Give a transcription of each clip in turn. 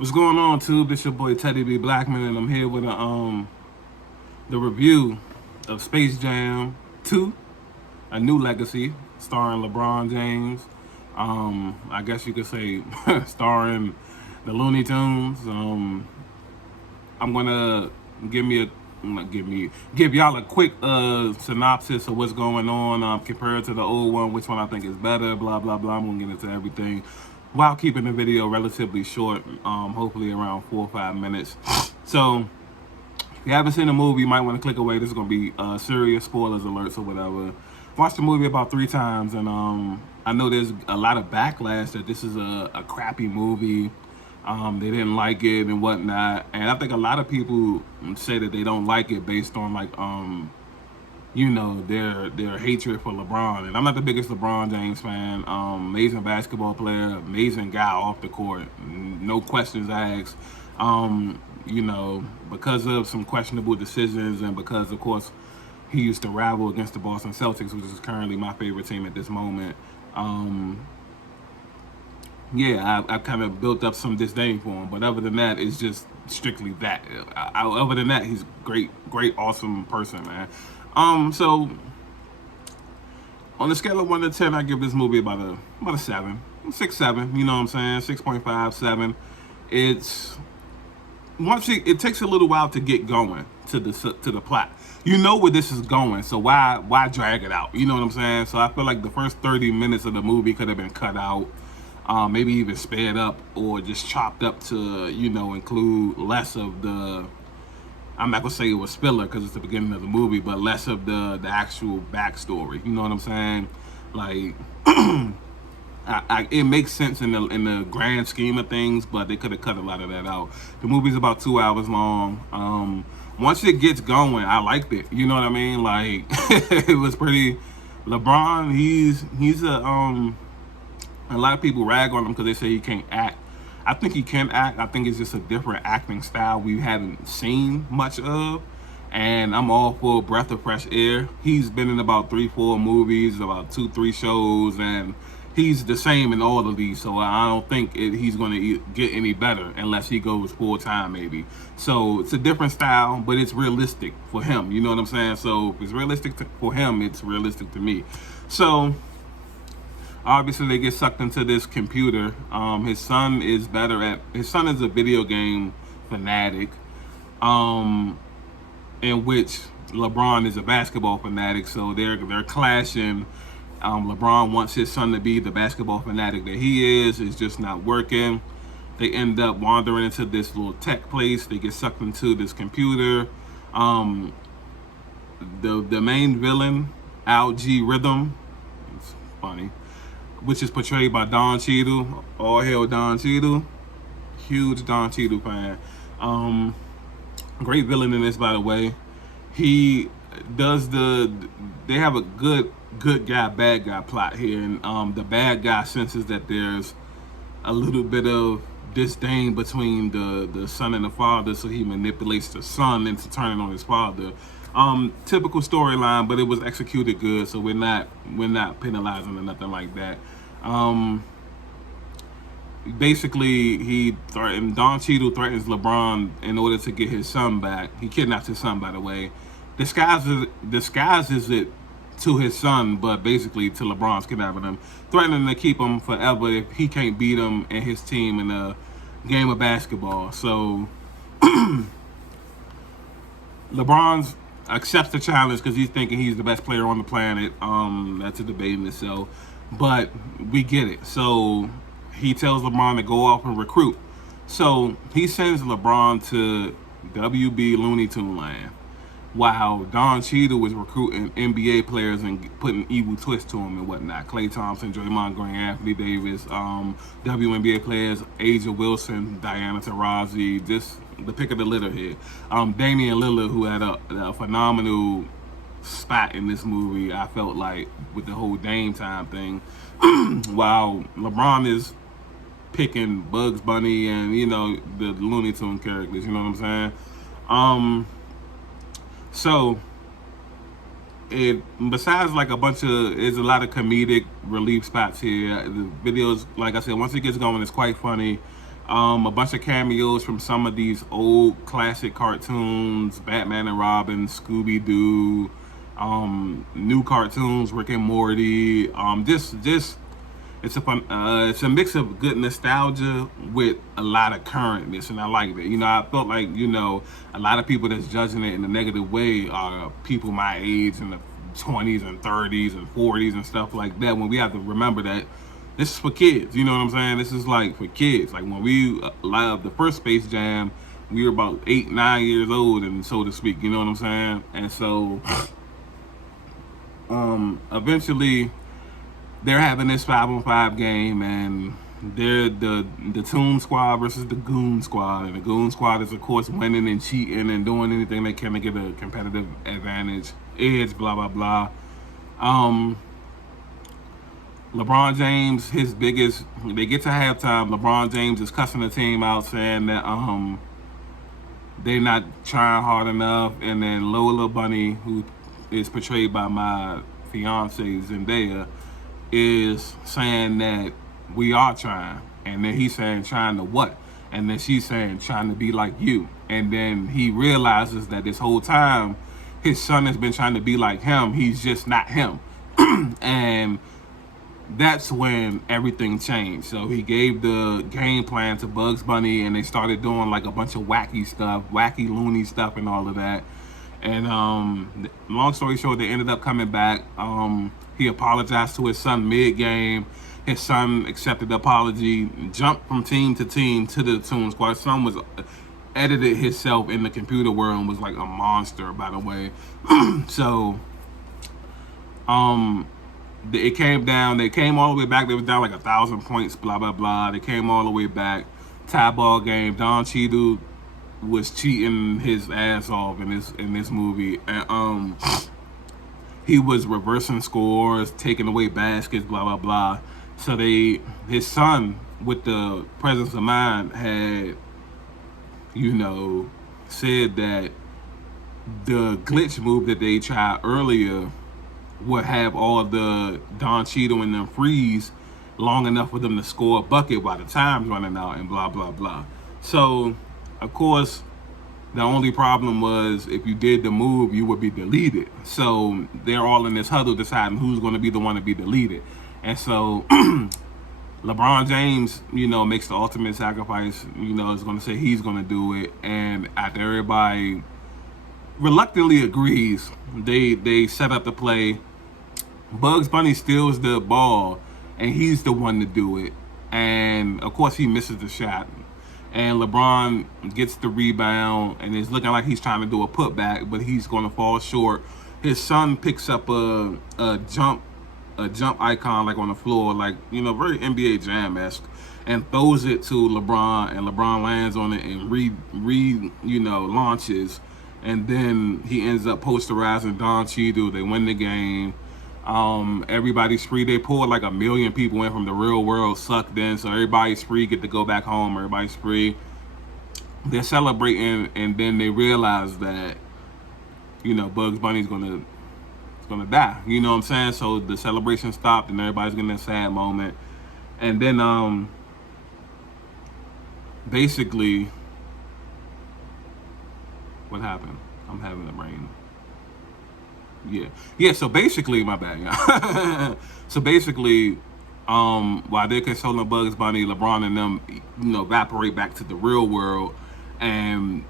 What's going on, Tube? This your boy Teddy B Blackman, and I'm here with the review of Space Jam 2, A New Legacy, starring LeBron James. I guess you could say starring the Looney Tunes. I'm gonna give me a give y'all a quick synopsis of what's going on compared to the old one, which one I think is better, blah blah blah. I'm gonna get into everything while keeping the video relatively short, hopefully around 4 or 5 minutes. So if you haven't seen the movie, you might want to click away. This is gonna be serious spoilers alerts or whatever. Watched the movie about 3 times, and I know there's a lot of backlash that this is a crappy movie. They didn't like it and whatnot, and I think a lot of people say that they don't like it based on like their hatred for LeBron. And I'm not the biggest LeBron James fan. Amazing basketball player, amazing guy off the court, no questions asked. Because of some questionable decisions, and because of course he used to rival against the Boston Celtics, which is currently my favorite team at this moment. I've kind of built up some disdain for him, but other than that, it's just strictly that. Other than that, he's great, awesome person, man. So on a scale of 1 to 10, I give this movie about a 7, 6, 7. You know what I'm saying? 6.5, 7. It's it takes a little while to get going to the plot. You know where this is going, so why drag it out? You know what I'm saying? So I feel like the first 30 minutes of the movie could have been cut out. Maybe even sped up or just chopped up to, include less of the, I'm not going to say it was filler because it's the beginning of the movie, but less of the actual backstory. You know what I'm saying? Like, it makes sense in the grand scheme of things, but they could have cut a lot of that out. The movie's about 2 hours long. Once it gets going, I liked it. You know what I mean? Like, it was pretty, LeBron, he's a lot of people rag on him because they say he can't act. I think he can act. I think it's just a different acting style we haven't seen much of. And I'm all for a breath of fresh air. He's been in about 3, 4 movies, about 2, 3 shows, and he's the same in all of these. So I don't think he's going to get any better unless he goes full time, maybe. So it's a different style, but it's realistic for him. You know what I'm saying? So if it's realistic for him, it's realistic to me. So obviously they get sucked into this computer. His son is a video game fanatic, in which LeBron is a basketball fanatic, so they're clashing. LeBron wants his son to be the basketball fanatic that he is. It's just not working. They end up wandering into this little tech place. They get sucked into this computer. The main villain, Al G Rhythm, it's funny, which is portrayed by Don Cheadle. All hail Don Cheadle. Huge Don Cheadle fan. Great villain in this, by the way. He does they have a good guy, bad guy plot here. And the bad guy senses that there's a little bit of disdain between the son and the father, so he manipulates the son into turning on his father. Typical storyline, but it was executed good, so we're not penalizing or nothing like that. Basically, Don Cheadle threatens LeBron in order to get his son back. He kidnaps his son, by the way. Disguises it to his son, but basically to LeBron's kidnapping him, threatening to keep him forever if he can't beat him and his team in a game of basketball. So LeBron accepts the challenge because he's thinking he's the best player on the planet. That's a debate in itself, but we get it. So he tells LeBron to go off and recruit. So he sends LeBron to WB Looney Tune Land, while Don Cheadle was recruiting NBA players and putting evil twists to them and whatnot. Klay Thompson, Draymond Green, Anthony Davis, WNBA players, Asia Wilson, Diana Taurasi, just the pick of the litter here. Damian Lillard, who had a phenomenal spot in this movie, I felt like, with the whole Dame Time thing, while LeBron is picking Bugs Bunny and, the Looney Tune characters, you know what I'm saying? So besides like there's a lot of comedic relief spots here. The videos, like I said, once it gets going, it's quite funny. A bunch of cameos from some of these old classic cartoons, Batman and Robin, Scooby Doo, new cartoons, Rick and Morty. Just it's a fun. It's a mix of good nostalgia with a lot of currentness, and I like that. I felt like a lot of people that's judging it in a negative way are people my age in the 20s and 30s and 40s and stuff like that. When we have to remember that this is for kids. You know what I'm saying? This is like for kids. Like when we live the first Space Jam, we were about 8, 9 years old, and so to speak. You know what I'm saying? And so, eventually they're having this 5-on-5 game, and they're the Toon Squad versus the Goon Squad, and the Goon Squad is of course winning and cheating and doing anything they can to get a competitive advantage, edge, blah blah blah. LeBron James, they get to halftime. LeBron James is cussing the team out, saying that they're not trying hard enough, and then Lola Bunny, who is portrayed by my fiance Zendaya, is saying that we are trying, and then he's saying trying to what, and then she's saying trying to be like you, and then he realizes that this whole time his son has been trying to be like him. He's just not him, and that's when everything changed. So he gave the game plan to Bugs Bunny, and they started doing like a bunch of wacky stuff, wacky loony stuff and all of that. And long story short, they ended up coming back. He apologized to his son mid-game. His son accepted the apology, jumped from team to team to the Toon Squad. His son was edited himself in the computer world and was like a monster, by the way. So it came down. They came all the way back. They was down like 1,000 points. Blah blah blah. They came all the way back. Tie ball game. Don Cheadle was cheating his ass off in this movie, and he was reversing scores, taking away baskets. Blah blah blah. So his son, with the presence of mind, had said that the glitch move that they tried earlier would have all the Don Cheadle and them freeze long enough for them to score a bucket while the time's running out, and blah blah blah. So of course the only problem was if you did the move you would be deleted. So they're all in this huddle deciding who's going to be the one to be deleted. And so LeBron James makes the ultimate sacrifice, is going to say he's going to do it, and after everybody reluctantly agrees, they set up the play. Bugs Bunny steals the ball, and he's the one to do it. And of course, he misses the shot. And LeBron gets the rebound, and it's looking like he's trying to do a putback, but he's going to fall short. His son picks up a jump icon like on the floor, like very NBA Jam-esque, and throws it to LeBron, and LeBron lands on it and launches. And then he ends up posterizing Don Cheadle. They win the game. Everybody's free. They pulled like 1 million people in from the real world, sucked in, so everybody's free, get to go back home. Everybody's free. They're celebrating, and then they realize that Bugs Bunny's gonna die. You know what I'm saying? So the celebration stopped, and everybody's getting a sad moment. And then basically, what happened? I'm having a brain. Yeah. So basically, my bad. Yeah. So basically, while they're consoling Bugs Bunny, LeBron and them, evaporate back to the real world, and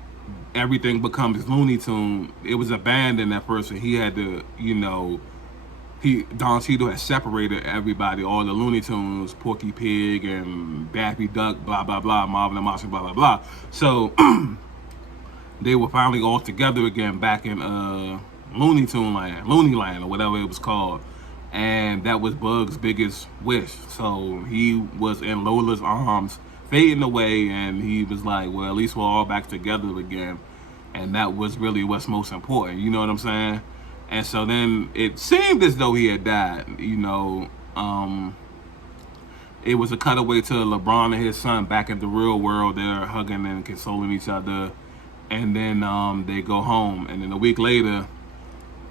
everything becomes Looney Tune. It was abandoned at first, and he had to, Don Cheadle had separated everybody, all the Looney Tunes, Porky Pig and Daffy Duck, blah blah blah, Marvin and Martian, blah blah blah. So they were finally all together again back in Looney Land, or whatever it was called. And that was Bug's biggest wish. So he was in Lola's arms, fading away, and he was like, well, at least we're all back together again. And that was really what's most important, you know what I'm saying? And so then it seemed as though he had died, it was a cutaway to LeBron and his son back in the real world. They're hugging and consoling each other. And then they go home, and then a week later,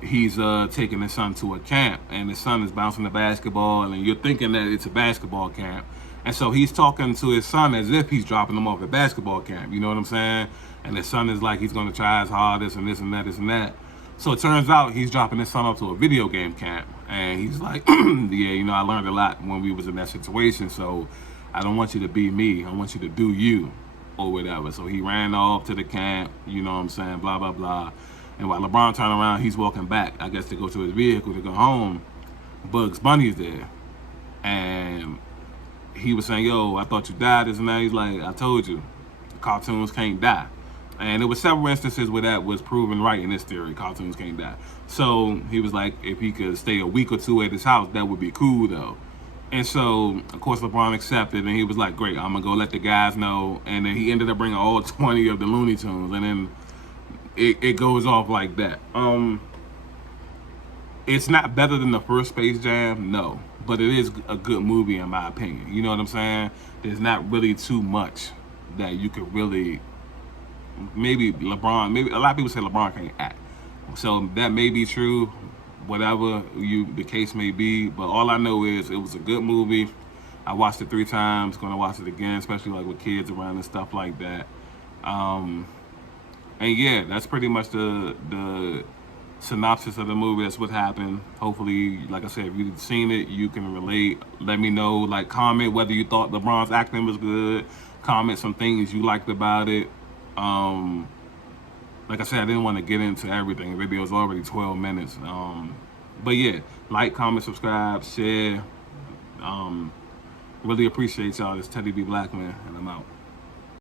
he's taking his son to a camp, and his son is bouncing the basketball, and you're thinking that it's a basketball camp, And so he's talking to his son as if he's dropping him off at basketball camp. You know what I'm saying? And his son is like, he's going to try his hardest and this and that, this and that. So it turns out he's dropping his son off to a video game camp. And he's like, yeah, I learned a lot when we was in that situation. So I don't want you to be me. I want you to do you or whatever. So he ran off to the camp, you know what I'm saying, blah, blah, blah. And while LeBron turned around, he's walking back, I guess, to go to his vehicle to go home. Bugs Bunny's there. And he was saying, yo, I thought you died, this and that. He's like, I told you, cartoons can't die. And there were several instances where that was proven right in this theory, cartoons can't die. So he was like, if he could stay a week or two at his house, that would be cool though. And so, of course, LeBron accepted, and he was like, great, I'm going to go let the guys know. And then he ended up bringing all 20 of the Looney Tunes, and then it goes off like that. It's not better than the first Space Jam, no. But it is a good movie in my opinion. You know what I'm saying? There's not really too much that you could really, maybe LeBron, maybe a lot of people say LeBron can't act. So that may be true, whatever the case may be. But all I know is it was a good movie. I watched it 3 times, gonna watch it again, especially like with kids around and stuff like that. And yeah, that's pretty much the synopsis of the movie. That's what happened. Hopefully, like I said, if you've seen it, you can relate. Let me know, like, comment whether you thought LeBron's acting was good. Comment some things you liked about it. Like I said, I didn't want to get into everything. The video is already 12 minutes. But yeah, like, comment, subscribe, share. Really appreciate y'all. This Teddy B. Blackman, and I'm out.